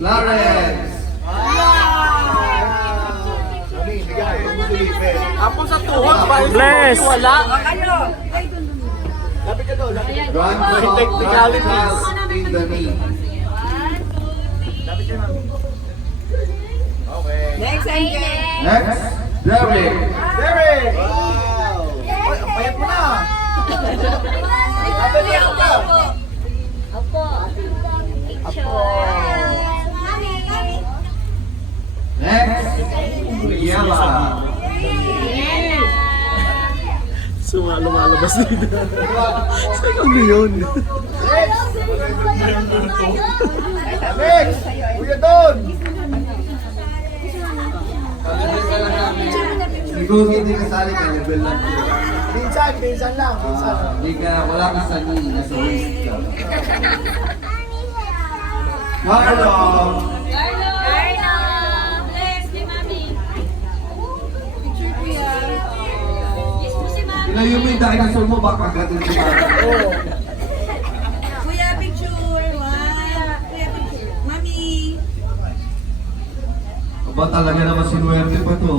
Florence. Apon sa tuhod, Bless. wala. Grand technicalities in the knee. Next, Angel. Next, Derek. Derek! Wow! Ay, ang payat mo na! Opo. Next, Briella. Lumalabas dito. Saan kami yun? Next! Kuya Don! Siguro hindi kasali ka, level lang. Pinsan lang, pinsan. Hindi ka, wala ka sa knee, nasa waist ka. Marlo. Carla. Bless kay Mami. Picture ko yan. Yes po si Mami. Ilayo mo yung dinosaur mo, baka agatin si Marlo. Kuya, picture. One. Kuya, picture. Mami. Aba talaga naman sinuwerte pa to.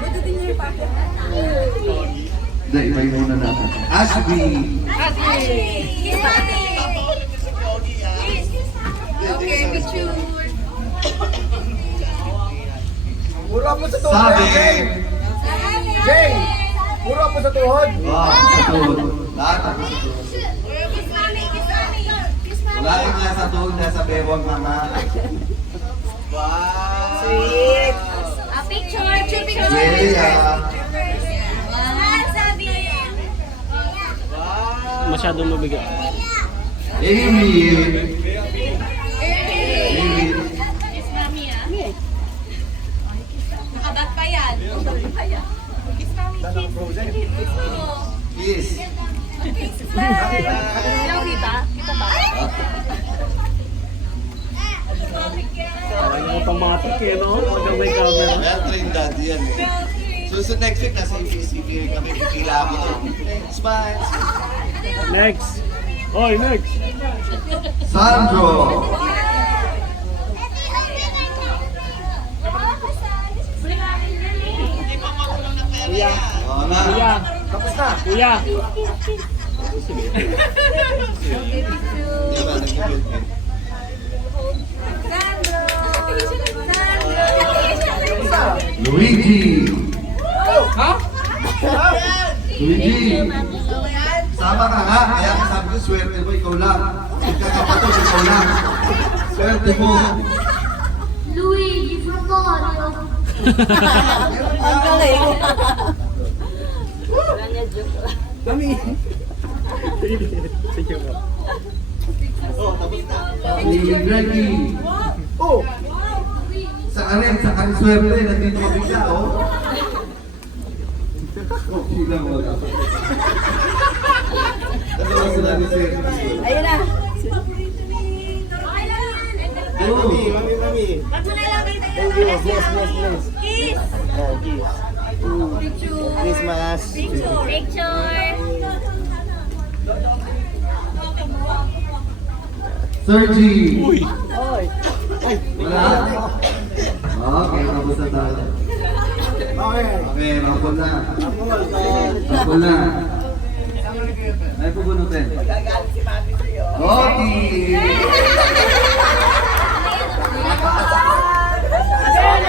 Pwede din yung packet. Hindi, ibay muna natin. Ashby. Kiss Mami. Okay, picture. Mura po sa tuhod. Sabi. Jay! Mura po sa tuhod. Wow, sa tuhod. Lahat ako sa tuhod. Kiss Mami. Kiss Mami. Kiss Mami. Wala yung nasa tuhod, nasa bewang mama. Wow! Sweet. Picture. Picture. Really, Sabi. Masyadong mabigat. Amy. Amy. Kiss Mami ah. Nakabat pa yan. Kiss Mami. Kiss mo. Kiss. Hello, kita? Kita ba? Parang automatic eh, no? Pagka may camera. Kaya train daddy yan. So next week, nasa ABCB kami pipila ako doon. Smile. Next. Oy, next. Sandro. Kuya. Oo na. Kuya. Tapos na. Kuya. Di ba, nag-good. Luigi. Ha? Luigi. Sama ka nga, kaya sabi ko, swerte mo, ikaw lang. Ikakapatog, ikaw lang. Swerte mo. Luigi from Mario. Ang galing. Kami. Sige mo. Oh, tapos na. Si Greggy. Oh! Sa kanya swerte, nandito ka bigla, oh. Oh, silang wala. Dalawa sila ni Sir. Ayun na. Oh. Mami. Wag mo na lang kita Thank you. Bless. Kiss. Kiss. Picture. Christmas. Picture. Sergi. Uy. Oy. Ay. Wala? Okay, tapos na tayo. Okay. Okay, rakol na. Apol. Rakol na. Ay, pubunutin. Okay.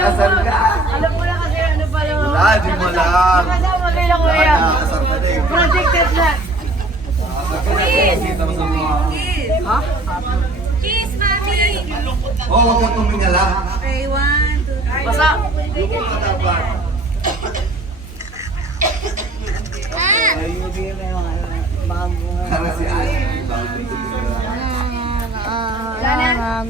Asal ka. Alam mo na kasi ano pala. Wala, di mo lang. Kasama kayo kuya. Asal ka din. Projected na. Asal ka din. Kita mo sa mga. Ha? Kiss, Mami. Oh, huwag kang tumingala. Okay, 1, 2, 3. Basa. Yung ka dapat. Para si Ashley. Wala na.